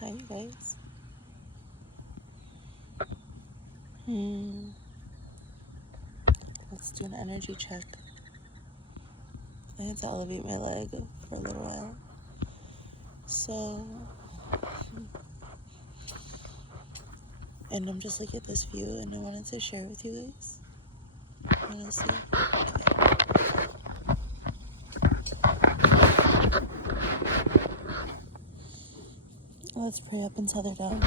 Hi, you guys. Let's do an energy check. I had to elevate my leg for a little while. So, and I'm just looking at this view and I wanted to share with you guys. Honestly. Let's pray up and tether down.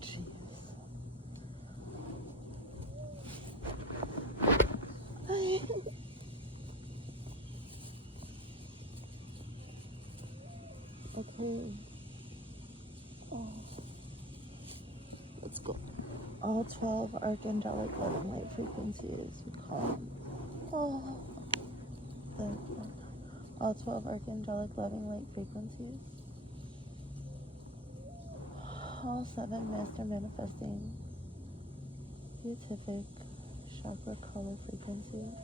Jeez. Okay. Oh. Let's go. All 12 archangelic loving light frequencies we calm. Oh. There we go. All 12 archangelic loving light frequencies. All 7 master manifesting beatific chakra color frequencies.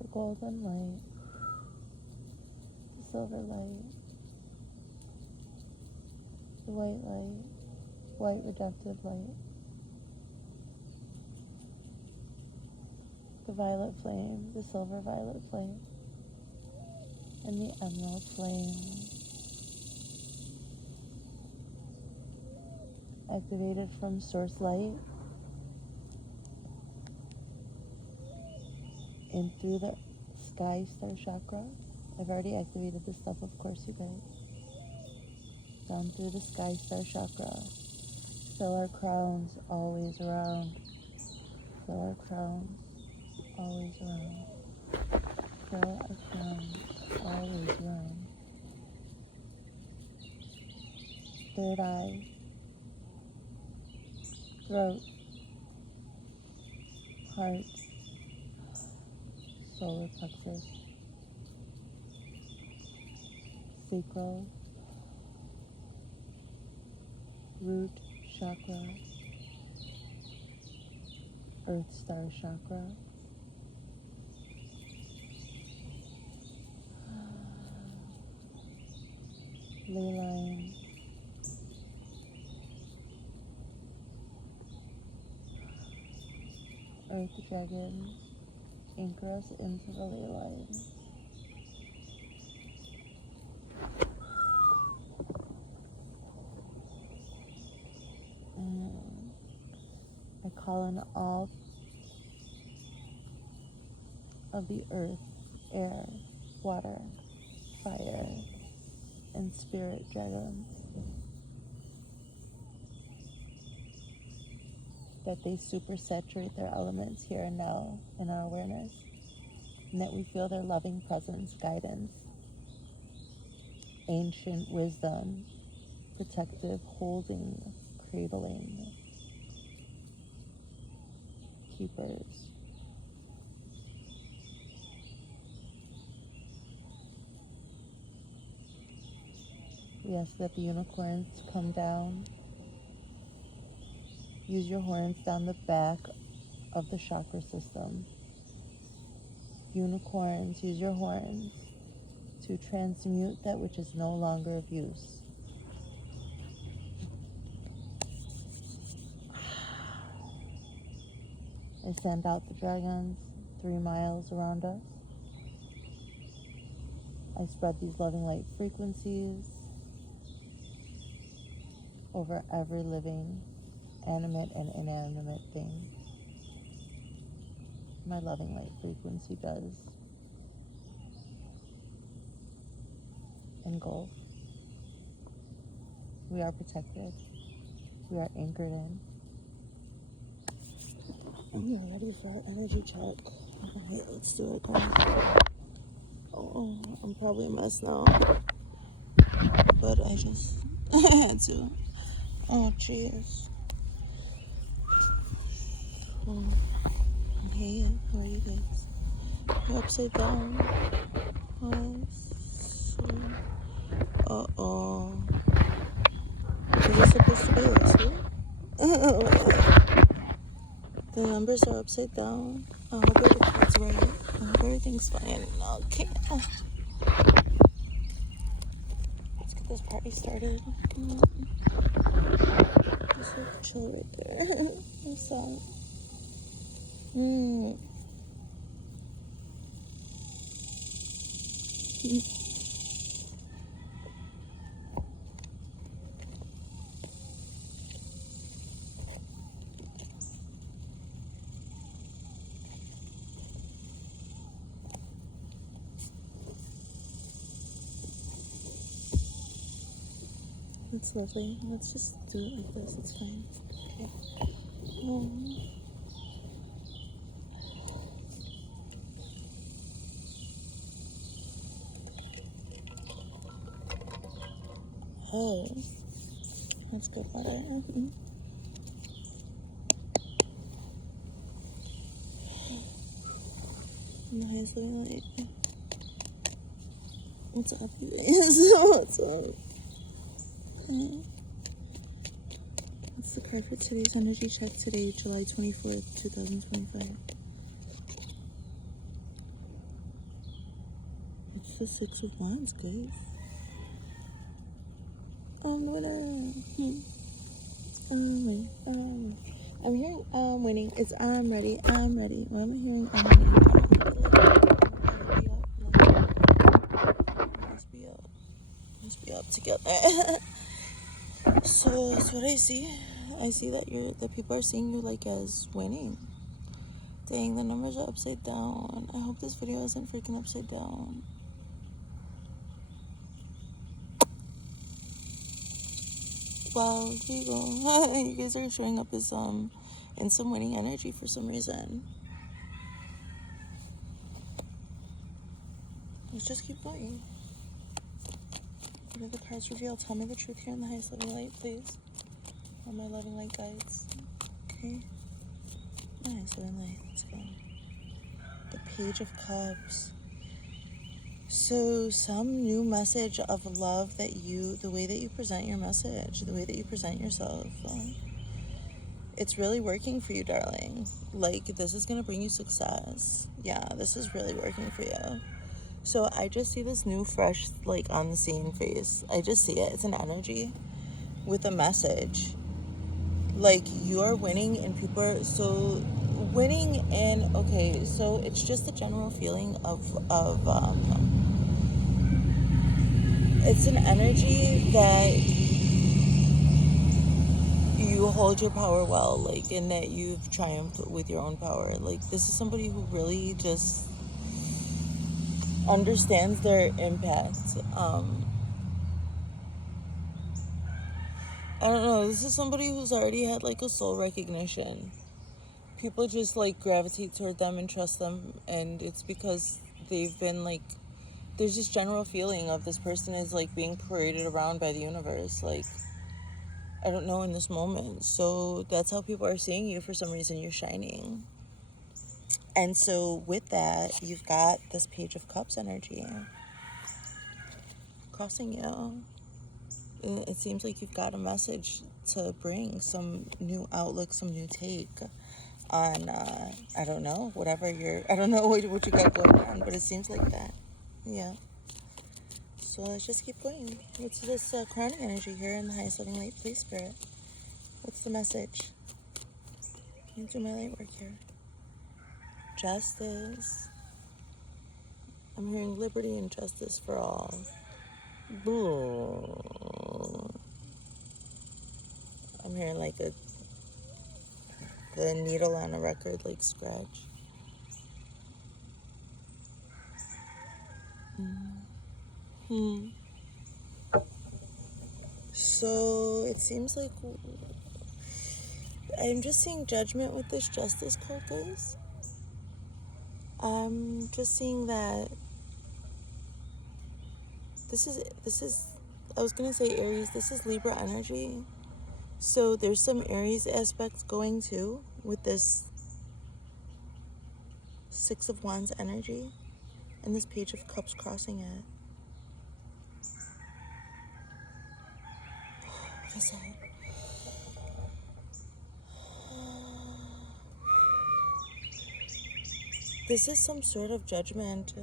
The golden light, the silver light, the white light, white redemptive light, the violet flame, the silver violet flame, and the emerald flame. Activated from source light in through the sky star chakra. I've already activated this stuff, of course, you guys. Down through the sky star chakra. Fill our crowns always around. Fill our crowns always around. Fill our crowns always around. Third eye. Throat. Heart. Solar plexus. Sacral. Root chakra. Earth star chakra. Ley line. Earth dragon. Anchor us into the ley line. And I call in all of the earth, air, water, fire, and spirit dragons, that they supersaturate their elements here and now in our awareness, and that we feel their loving presence, guidance, ancient wisdom, protective holding, cradling, keepers. We ask that the unicorns come down. Use your horns down the back of the chakra system. Unicorns, use your horns to transmute that which is no longer of use. I send out the dragons 3 miles around us. I spread these loving light frequencies over every living, animate and inanimate thing. My loving light frequency does engulf. We are protected. We are anchored in. We are ready for our energy check. Alright, let's do it, guys. Oh, I'm probably a mess now. But I just I had to. Oh, jeez. Hey, how are you guys? You're upside down. Uh-oh. Is this supposed to be this way? The numbers are upside down. I hope everything's right. I hope everything's fine. Okay. Let's get this party started. Just like chill right there. I'm sorry. It's lovely. Let's just do it like this. It's fine. Okay. Oh, that's good water. Nice little light. What's up, you guys? What's up? What's the card for today's energy check today, July 24th, 2025? It's the Six of Wands, guys. I'm winning. I'm hearing I'm winning. It's I'm ready. I'm ready. What am I hearing? I'm ready. Let's be up together. So that's what I see. I see that the people are seeing you like as winning. Dang, the numbers are upside down. I hope this video isn't freaking upside down. Wow, here you go. You guys are showing up as in some winning energy for some reason. Let's just keep going. What do the cards reveal? Tell me the truth here in the highest loving light, please. All my loving light guides. Okay. Nice loving light. Let's go. The Page of Cups. So some new message of love that the way that you present your message, the way that you present yourself, it's really working for you, darling. Like, this is going to bring you success. Yeah, this is really working for you. So I just see this new, fresh, like, on the scene face. I just see it. It's an energy with a message. Like, you are winning and people are so winning. And okay, so it's just a general feeling of it's an energy that you hold your power well, like, and that you've triumphed with your own power. Like, this is somebody who really just understands their impact. I don't know, this is somebody who's already had like a soul recognition. People just like gravitate toward them and trust them, and it's because they've been like, there's this general feeling of this person is like being paraded around by the universe, like, I don't know, in this moment. So that's how people are seeing you. For some reason, you're shining. And so with that, you've got this Page of Cups energy crossing you. It seems like you've got a message to bring, some new outlook, some new take on, I don't know, I don't know what you got going on, but it seems like that. Yeah. So let's just keep going. What's this crowning energy here in the highest loving light, please, Spirit? What's the message? Can you do my light work here? Justice. I'm hearing liberty and justice for all. I'm hearing like the needle on a record, like scratch. So it seems like I'm just seeing judgment with this justice card, guys. I'm just seeing that this is I was gonna say Aries, this is Libra energy. So there's some Aries aspects going too with this Six of Wands energy, and this Page of Cups crossing it. What is that? This is some sort of judgment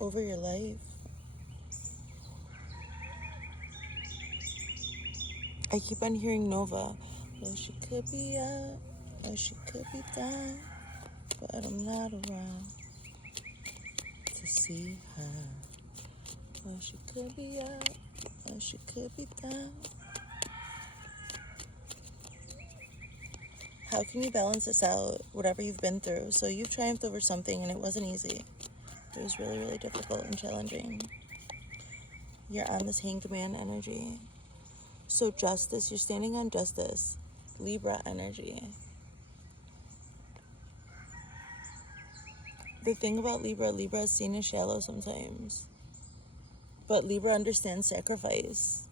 over your life. I keep on hearing Nova. Well, she could be up, or she could be down, but I'm not around to see her. Well, she could be up, or she could be down. How can you balance this out, whatever you've been through? So you've triumphed over something and it wasn't easy. It was really, really difficult and challenging. You're on this Hanged Man energy. So justice, you're standing on justice. Libra energy. The thing about Libra is seen as shallow sometimes. But Libra understands sacrifice.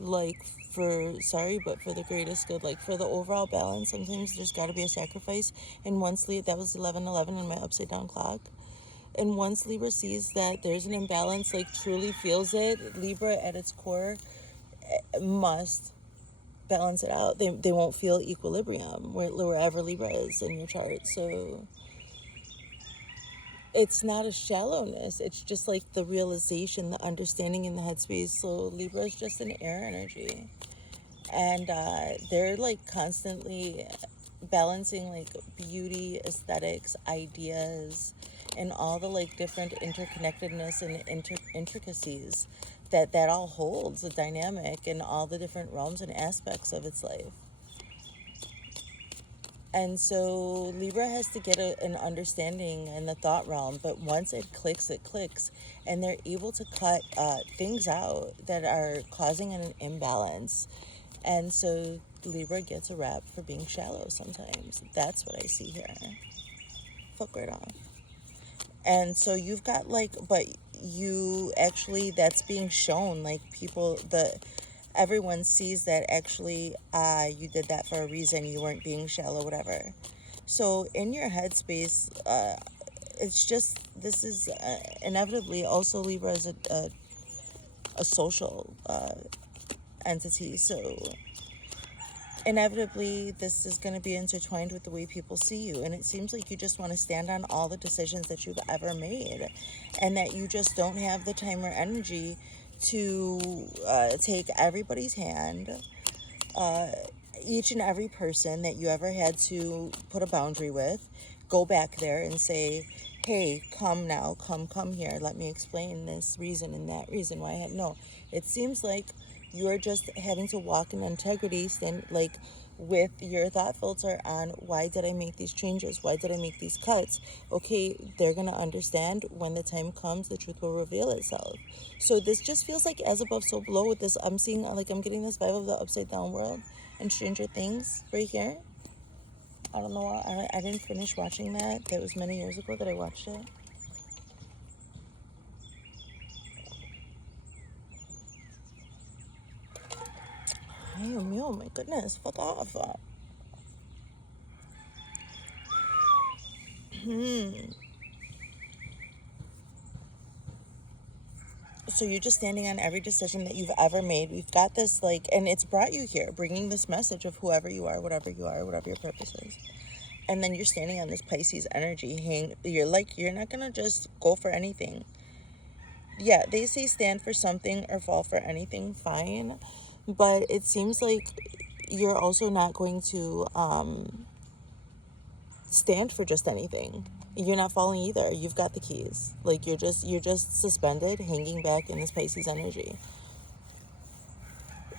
Like, for the greatest good. Like, for the overall balance, sometimes there's got to be a sacrifice. And once that was 11:11 in my upside down clock. And once Libra sees that there's an imbalance, like truly feels it, Libra at its core must balance it out. They won't feel equilibrium wherever Libra is in your chart. So it's not a shallowness. It's just like the realization, the understanding in the headspace. So Libra is just an air energy. And they're like constantly balancing like beauty, aesthetics, ideas, and all the like different interconnectedness and intricacies that all holds a dynamic in all the different realms and aspects of its life. And so Libra has to get an understanding in the thought realm, but once it clicks, and they're able to cut things out that are causing an imbalance. And so Libra gets a rap for being shallow sometimes. That's what I see here. Fuck right off. And so you've got like, but you actually, that's being shown, like everyone sees that actually you did that for a reason. You weren't being shallow, whatever. So in your headspace, it's just, this is inevitably also Libra is a social entity. So inevitably this is going to be intertwined with the way people see you, and it seems like you just want to stand on all the decisions that you've ever made, and that you just don't have the time or energy to take everybody's hand, each and every person that you ever had to put a boundary with, go back there and say, hey, come now, come here, let me explain this reason and that reason why I had. No, it seems like you're just having to walk in integrity, stand like with your thought filter on, why did I make these changes? Why did I make these cuts? Okay, they're going to understand when the time comes, the truth will reveal itself. So this just feels like as above, so below with this. I'm seeing, like, I'm getting this vibe of the Upside Down world and Stranger Things right here. I don't know why I didn't finish watching that. That was many years ago that I watched it. Oh my goodness, fuck off. So you're just standing on every decision that you've ever made. We've got this, like, and it's brought you here, bringing this message of whoever you are, whatever your purpose is. And then you're standing on this Pisces energy. You're like, you're not going to just go for anything. Yeah, they say stand for something or fall for anything, fine. But it seems like you're also not going to stand for just anything. You're not falling either. You've got the keys. Like, you're just suspended, hanging back in this Pisces energy.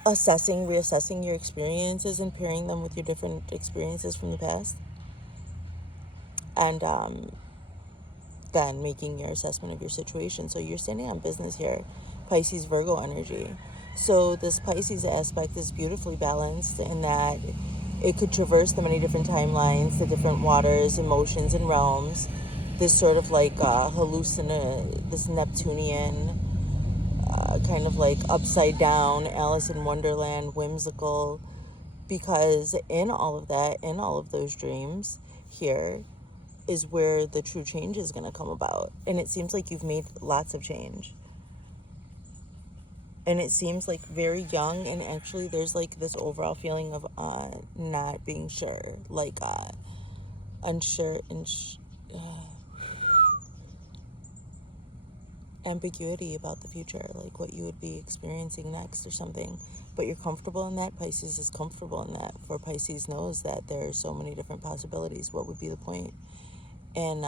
Reassessing your experiences and pairing them with your different experiences from the past. And then making your assessment of your situation. So you're standing on business here, Pisces, Virgo energy. So this Pisces aspect is beautifully balanced in that it could traverse the many different timelines, the different waters, emotions, and realms. This sort of like this Neptunian, kind of like upside down, Alice in Wonderland, whimsical. Because in all of that, in all of those dreams, here is where the true change is going to come about. And it seems like you've made lots of change. And it seems like very young, and actually there's like this overall feeling of not being sure, like unsure and ambiguity about the future, like what you would be experiencing next or something. But you're comfortable in that. Pisces is comfortable in that. For Pisces knows that there are so many different possibilities. What would be the point in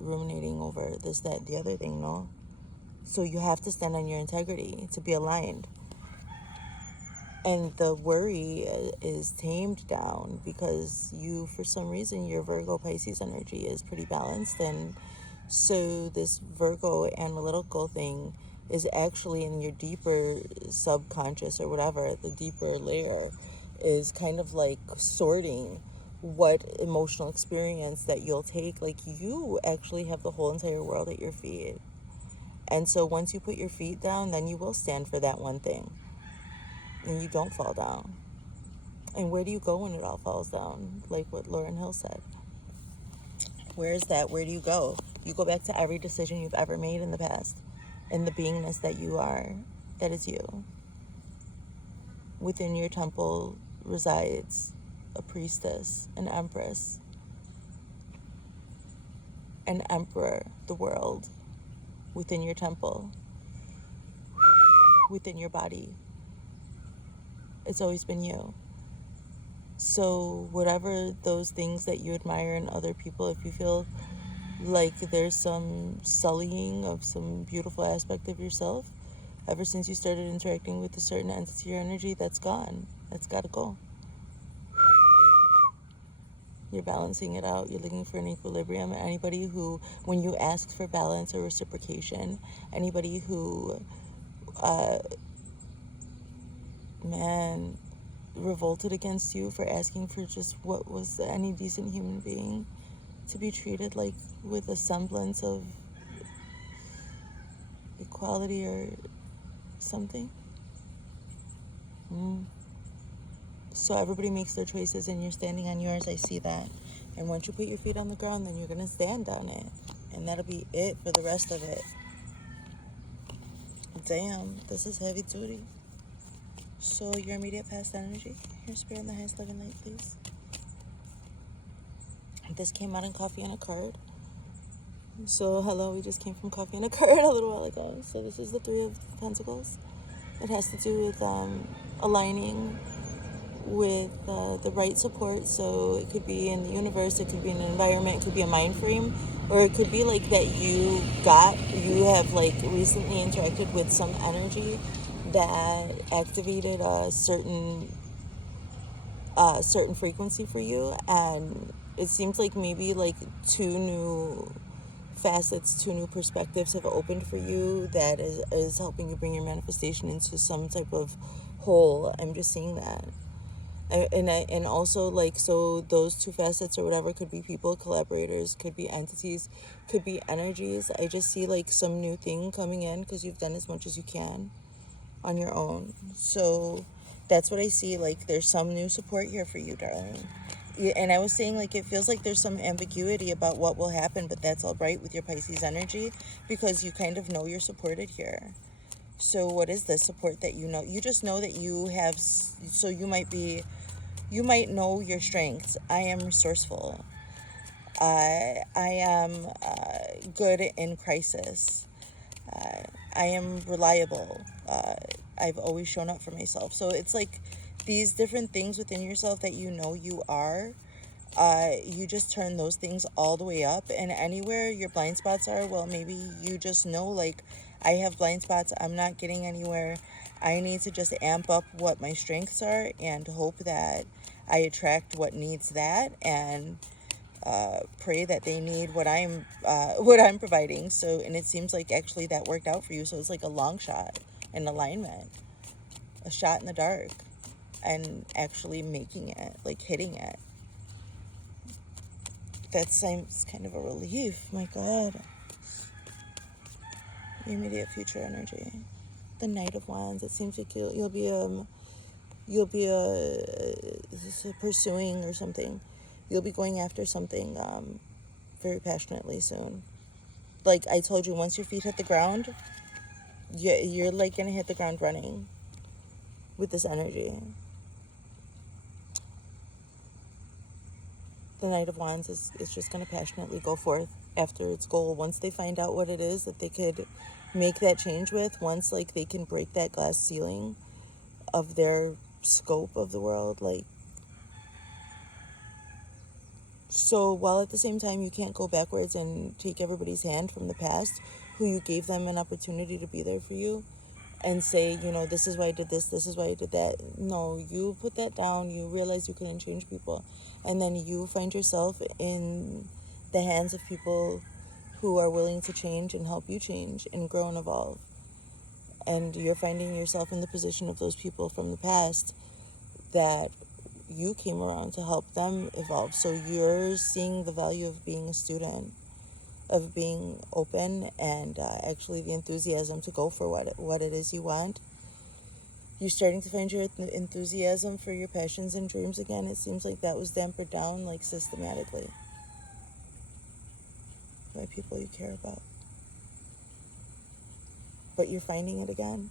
ruminating over this, that, the other thing, no? So you have to stand on your integrity to be aligned. And the worry is tamed down because you, for some reason, your Virgo Pisces energy is pretty balanced. And so this Virgo analytical thing is actually in your deeper subconscious or whatever, the deeper layer is kind of like sorting what emotional experience that you'll take. Like, you actually have the whole entire world at your feet. And so once you put your feet down, then you will stand for that one thing. And you don't fall down. And where do you go when it all falls down? Like what Lauryn Hill said. Where is that? Where do you go? You go back to every decision you've ever made in the past. And the beingness that you are. That is you. Within your temple resides a priestess, an empress, an emperor, the world. Within your temple. Within your body. It's always been you. So whatever those things that you admire in other people, if you feel like there's some sullying of some beautiful aspect of yourself, ever since you started interacting with a certain entity or energy, that's gone. That's got to go. You're balancing it out. You're looking for an equilibrium. Anybody who, when you ask for balance or reciprocation, anybody who, revolted against you for asking for just what was any decent human being to be treated like with a semblance of equality or something. So everybody makes their choices and you're standing on yours. I see that. And once you put your feet on the ground, then you're going to stand on it. And that'll be it for the rest of it. Damn, this is heavy duty. So your immediate past energy, your spirit in the highest loving light, please. This came out in Coffee and a Card. So hello, we just came from Coffee and a Card a little while ago. So this is the Three of Pentacles. It has to do with aligning with the right support. So it could be in the universe, it could be in an environment, it could be a mind frame, or it could be like that you have like recently interacted with some energy that activated a certain frequency for you, and it seems like maybe like two new facets, two new perspectives have opened for you that is helping you bring your manifestation into some type of whole. I'm just seeing that. And also, like, so those two facets or whatever could be people, collaborators, could be entities, could be energies. I just see like some new thing coming in because you've done as much as you can on your own. So that's what I see. Like, there's some new support here for you, darling. And I was saying, like, it feels like there's some ambiguity about what will happen, but that's all right with your Pisces energy because you kind of know you're supported here. So what is this support that you know? You just know that you have, so you might know your strengths. I am resourceful. I am good in crisis. I am reliable. I've always shown up for myself. So it's like these different things within yourself that you know you are. You just turn those things all the way up. And anywhere your blind spots are, well, maybe you just know, like, I have blind spots. I'm not getting anywhere. I need to just amp up what my strengths are and hope that I attract what needs that, and pray that they need what I'm providing. So, and it seems like actually that worked out for you. So it's like a long shot in alignment, a shot in the dark, and actually making it, like hitting it. That seems kind of a relief. My God. Your immediate future energy, the Knight of Wands. It seems like you'll be pursuing or something. You'll be going after something very passionately soon. Like I told you, once your feet hit the ground, you're like gonna hit the ground running with this energy. The Knight of Wands is just gonna passionately go forth after its goal. Once they find out what it is that they could make that change with, once like they can break that glass ceiling of their scope of the world, like, so while at the same time you can't go backwards and take everybody's hand from the past who you gave them an opportunity to be there for you and say, you know, this is why I did this is why I did that. No, you put that down, you realize you couldn't change people, and then you find yourself in the hands of people who are willing to change and help you change and grow and evolve. And you're finding yourself in the position of those people from the past that you came around to help them evolve. So you're seeing the value of being a student, of being open, and actually the enthusiasm to go for what it is you want. You're starting to find your enthusiasm for your passions and dreams again. It seems like that was dampered down, like, systematically by people you care about. But you're finding it again.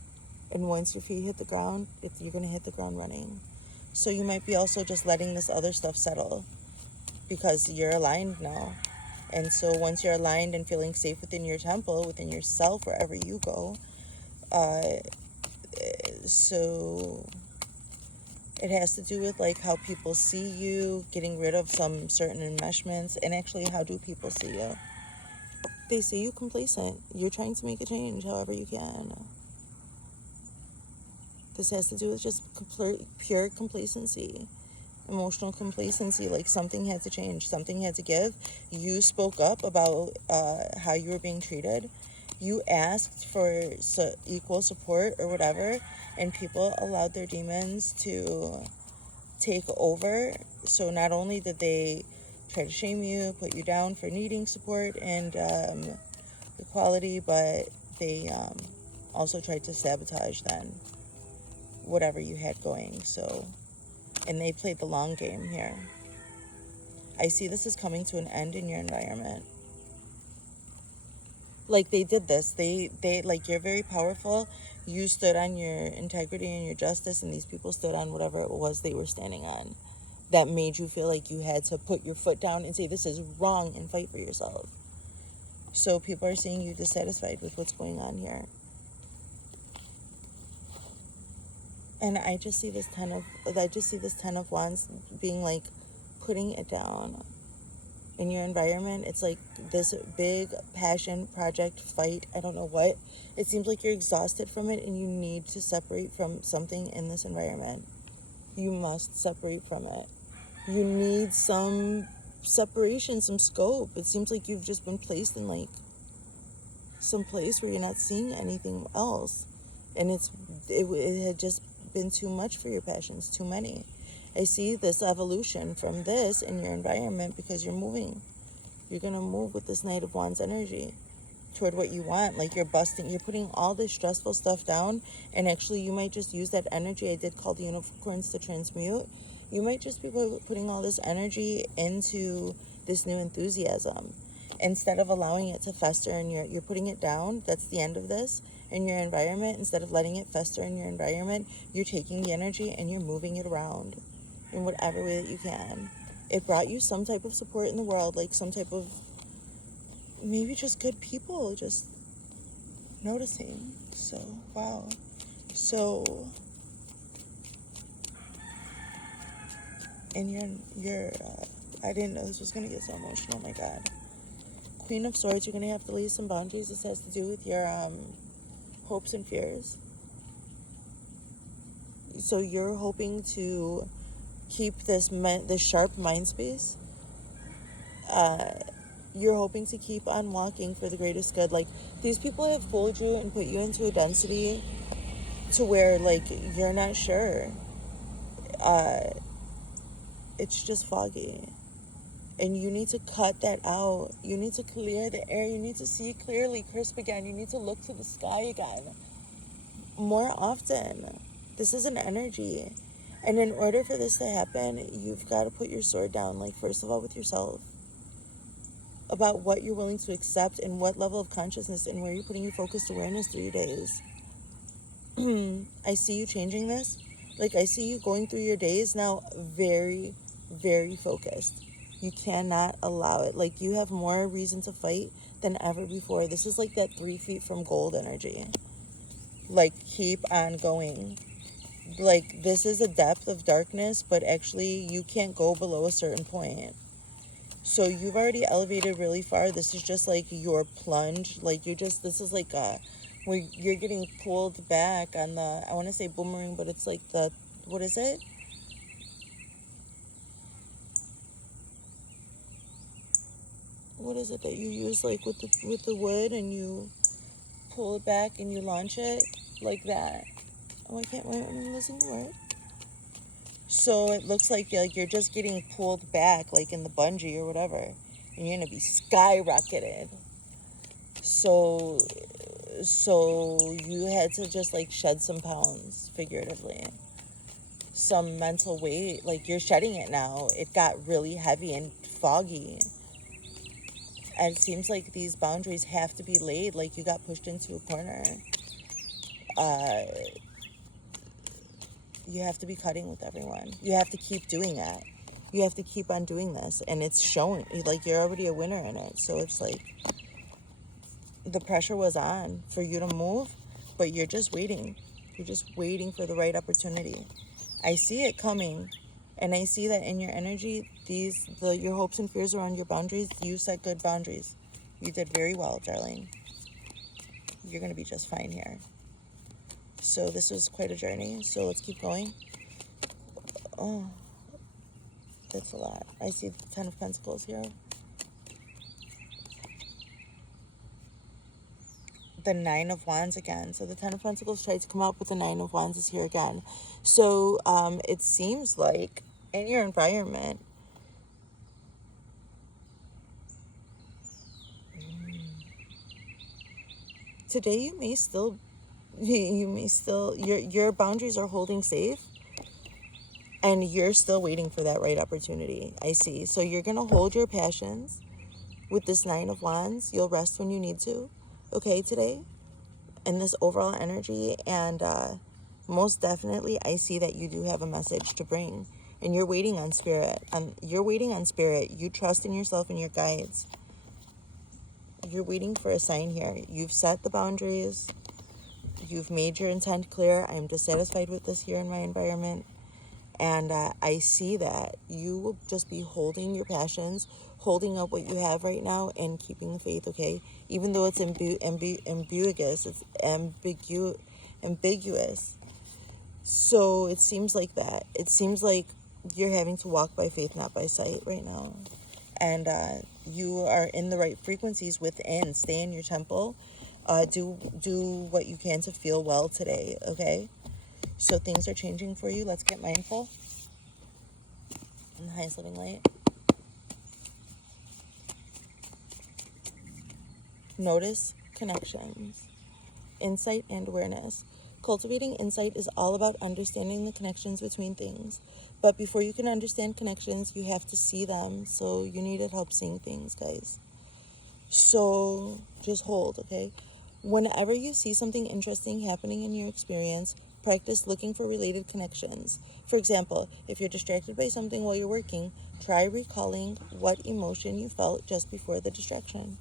And once your feet hit the ground, you're going to hit the ground running. So you might be also just letting this other stuff settle because you're aligned now. And so once you're aligned and feeling safe within your temple, within yourself, wherever you go, so it has to do with like how people see you, getting rid of some certain enmeshments, and actually how do people see you? They see you complacent. You're trying to make a change however you can. This has to do with just pure complacency, emotional complacency. Like something had to change, something had to give. You spoke up about how you were being treated. You asked for equal support or whatever, and people allowed their demons to take over. So not only did they try to shame you, put you down for needing support and equality, but they also tried to sabotage then whatever you had going. So, and they played the long game here. I see this is coming to an end in your environment. Like they did this. They like, you're very powerful. You stood on your integrity and your justice, and these people stood on whatever it was they were standing on. That made you feel like you had to put your foot down and say this is wrong and fight for yourself. So people are seeing you dissatisfied with what's going on here. And I just see this ten of wands being like putting it down in your environment. It's like this big passion project fight. I don't know what. It seems like you're exhausted from it and you need to separate from something in this environment. You must separate from it. You need some separation, some scope. It seems like you've just been placed in like some place where you're not seeing anything else, and it had just been too much for your passions, too many. I see this evolution from this in your environment because you're moving. You're gonna move with this Knight of Wands energy toward what you want. Like you're putting all this stressful stuff down, and actually you might just use that energy. I did call the unicorns to transmute. You might just be putting all this energy into this new enthusiasm instead of allowing it to fester, and you're putting it down. That's the end of this in your environment. Instead of letting it fester in your environment, you're taking the energy and you're moving it around in whatever way that you can. It brought you some type of support in the world, like some type of maybe just good people just noticing. So wow. So and you're I didn't know this was gonna get so emotional. Oh my god. Queen of Swords, you're gonna have to leave some boundaries. This has to do with your hopes and fears. So you're hoping to keep this sharp mind space. You're hoping to keep on walking for the greatest good. Like these people have fooled you and put you into a density to where like you're not sure. It's just foggy. And you need to cut that out. You need to clear the air. You need to see clearly, crisp again. You need to look to the sky again more often. This is an energy. And in order for this to happen, you've got to put your sword down, like, first of all, with yourself, about what you're willing to accept and what level of consciousness and where you're putting your focused awareness through your days. I see you changing this. Like, I see you going through your days now very, very focused. You cannot allow it. Like, you have more reason to fight than ever before. This is like that 3 feet from gold energy. Like, keep on going. Like, this is a depth of darkness, but actually you can't go below a certain point. So you've already elevated really far. This is just like your plunge. Like, this is like where you're getting pulled back on the, I want to say boomerang, but it's like the, what is it? What is it that you use, like, with the wood, and you pull it back and you launch it like that? Oh, I can't, I'm losing the word. So it looks like you're just getting pulled back, like in the bungee or whatever, and you're gonna be skyrocketed. So you had to just like shed some pounds, figuratively, some mental weight. Like, you're shedding it now. It got really heavy and foggy, and it seems like these boundaries have to be laid. Like, you got pushed into a corner. You have to be cutting with everyone. You have to keep doing that. You have to keep on doing this, and it's showing. Like, you're already a winner in it. So it's like the pressure was on for you to move, but you're just waiting. You're just waiting for the right opportunity. I see it coming, and I see that in your energy, your hopes and fears around your boundaries, you set good boundaries. You did very well, darling. You're going to be just fine here. So this was quite a journey, so let's keep going. Oh, that's a lot. I see the Ten of Pentacles here. The Nine of Wands again. So the Ten of Pentacles tried to come up, but the Nine of Wands is here again. So it seems like in your environment, today you may still, your boundaries are holding safe, and you're still waiting for that right opportunity. I see. So you're going to hold your passions with this Nine of Wands. You'll rest when you need to, okay, today, in this overall energy. And most definitely, I see that you do have a message to bring, and you're waiting on spirit. You're waiting on spirit. You trust in yourself and your guides. You're waiting for a sign here. You've set the boundaries. You've made your intent clear. I'm dissatisfied with this here in my environment. And I see that you will just be holding your passions, holding up what you have right now, and keeping the faith, okay? Even though it's ambiguous, it's ambiguous. So it seems like that. It seems like you're having to walk by faith, not by sight right now. And you are in the right frequencies within. Stay in your temple. Do what you can to feel well today, okay? So things are changing for you. Let's get mindful in the highest living light. Notice connections, insight, and awareness. Cultivating insight is all about understanding the connections between things. But before you can understand connections, you have to see them. So you needed help seeing things, guys. So just hold, okay? Whenever you see something interesting happening in your experience, practice looking for related connections. For example, if you're distracted by something while you're working, try recalling what emotion you felt just before the distraction.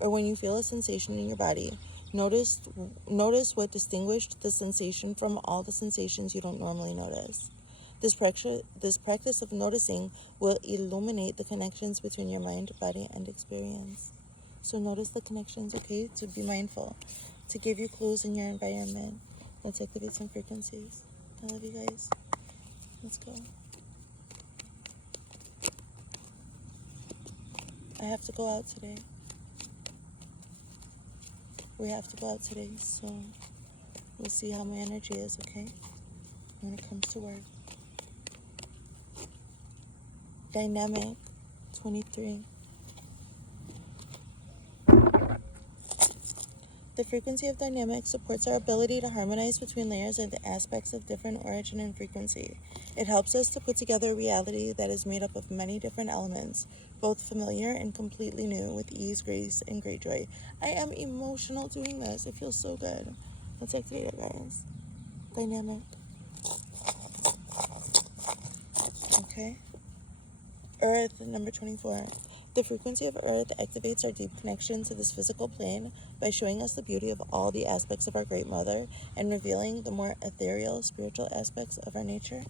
Or when you feel a sensation in your body, notice what distinguished the sensation from all the sensations you don't normally notice. This practice of noticing will illuminate the connections between your mind, body, and experience. So notice the connections, okay? To be mindful, to give you clues in your environment. Let's activate some frequencies. I love you guys. Let's go. I have to go out today. We have to go out today, so we'll see how my energy is, okay? When it comes to work. Dynamic 23. The frequency of dynamic supports our ability to harmonize between layers and the aspects of different origin and frequency. It helps us to put together a reality that is made up of many different elements, both familiar and completely new, with ease, grace, and great joy. I am emotional doing this. It feels so good. Let's activate it, guys. Dynamic. Okay. Earth, number 24. The frequency of Earth activates our deep connection to this physical plane by showing us the beauty of all the aspects of our Great Mother and revealing the more ethereal, spiritual aspects of our nature.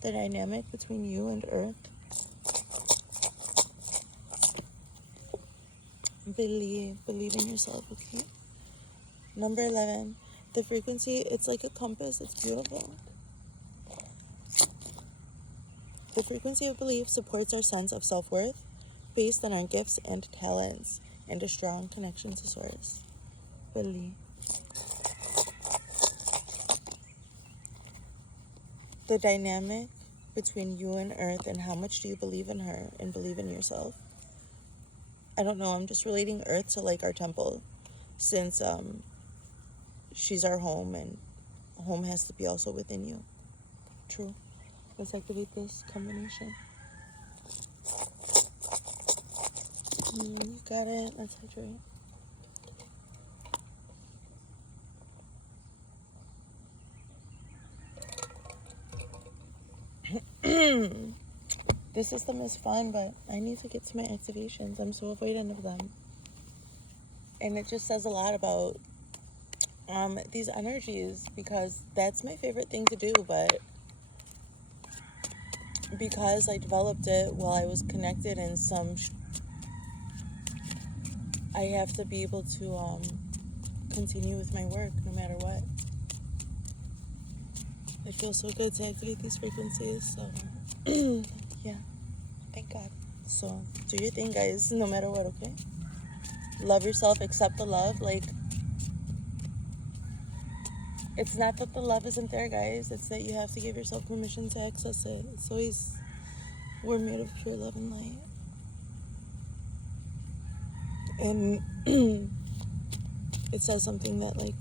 The dynamic between you and Earth. Believe in yourself, okay? Number 11. The frequency, it's like a compass. It's beautiful. The frequency of belief supports our sense of self-worth based on our gifts and talents and a strong connection to Source. Believe. The dynamic between you and Earth, and how much do you believe in her and believe in yourself? I don't know, I'm just relating Earth to like our temple, since she's our home, and home has to be also within you. True. Let's activate this combination. You got it. Let's hydrate. This system is fun, but I need to get to my activations. I'm so avoidant of them. And it just says a lot about these energies, because that's my favorite thing to do, but because I developed it while I was connected in some I have to be able to continue with my work no matter what. It feels so good to activate these frequencies, so yeah, thank God. So do your thing, guys, no matter what, okay? Love yourself, accept the love. Like, it's not that the love isn't there, guys, it's that you have to give yourself permission to access it. It's always, we're made of pure love and light. And it says something that, like,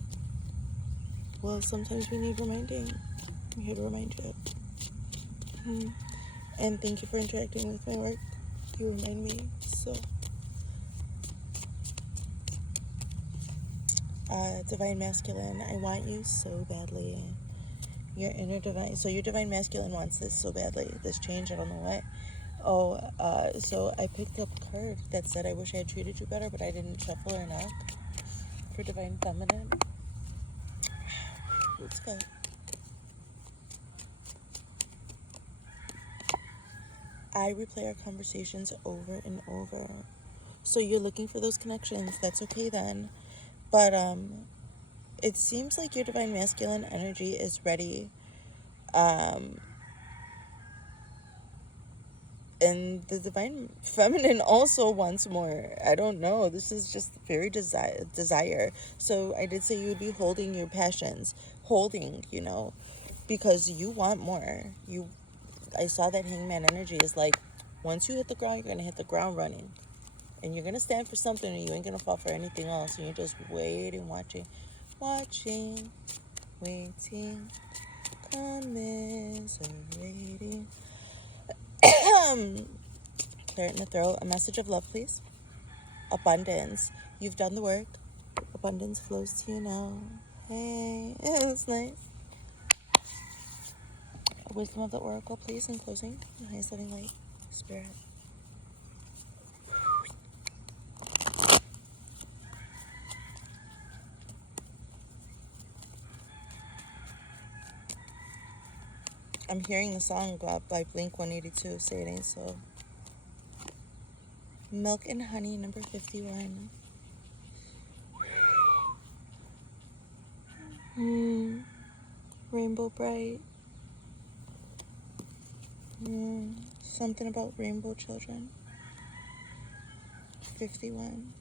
well, sometimes we need reminding. I'm here to remind you. And thank you for interacting with my work. You remind me. So, Divine Masculine, I want you so badly. Your inner divine, so your Divine Masculine wants this so badly, this change, I don't know what. So I picked up a card that said, I wish I had treated you better, but I didn't shuffle or knock. For Divine Feminine. Let's go. I replay our conversations over and over. So you're looking for those connections. That's okay then. But it seems like your Divine Masculine energy is ready. And the Divine Feminine also wants more. I don't know. This is just very desire. So I did say you would be holding your passions. Holding, because you want more. I saw that Hangman energy is like, once you hit the ground, you're going to hit the ground running. And you're going to stand for something, and you ain't going to fall for anything else. And you're just waiting, watching, waiting, commiserating. Clear it in the throat. A message of love, please. Abundance. You've done the work. Abundance flows to you now. Hey, that's nice. A wisdom of the oracle, please, in closing. The highest loving light, spirit. I'm hearing the song go up by Blink 182. Say it ain't so. Milk and Honey, number 51. Rainbow Bright. Something about rainbow children. 51.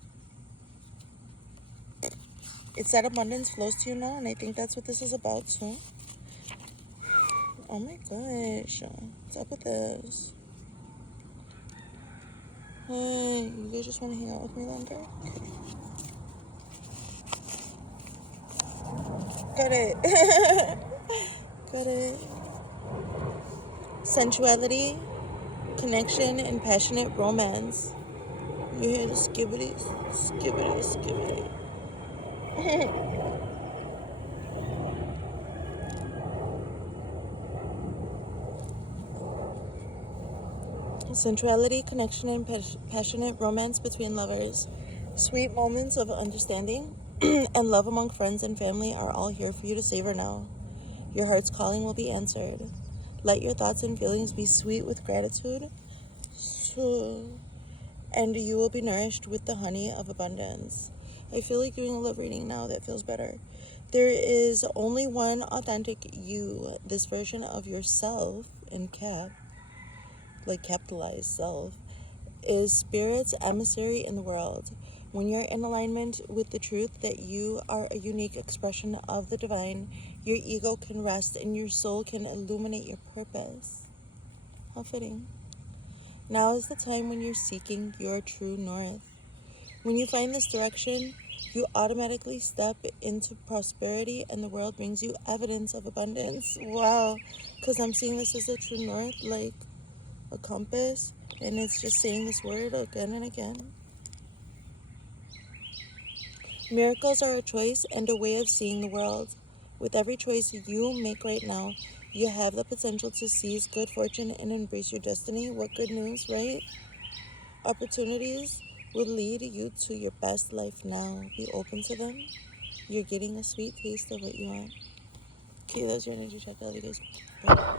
It said abundance flows to you now, and I think that's what this is about too. Oh my gosh. What's up with this? Hey, you guys just want to hang out with me longer? Okay. Got it. Got it. sensuality, connection, and passionate romance. You hear the skibbity, skibbity, skibbity. Sensuality, connection, and passionate romance between lovers. Sweet moments of understanding and love among friends and family are all here for you to savor now. Your heart's calling will be answered. Let your thoughts and feelings be sweet with gratitude, and you will be nourished with the honey of abundance. I feel like doing a love reading now. That feels better. There is only one authentic you. This version of yourself, in capitalized self, is Spirit's emissary in the world. When you're in alignment with the truth that you are a unique expression of the divine, your ego can rest and your soul can illuminate your purpose. How fitting. Now is the time when you're seeking your true north. When you find this direction, you automatically step into prosperity and the world brings you evidence of abundance. Wow, because I'm seeing this as a true north, like a compass, and it's just saying this word again and again. Miracles are a choice and a way of seeing the world. With every choice you make right now, you have the potential to seize good fortune and embrace your destiny. What good news, right? Opportunities will lead you to your best life now. Be open to them. You're getting a sweet taste of what you want. Okay, that's your energy check. I love you guys. Bye.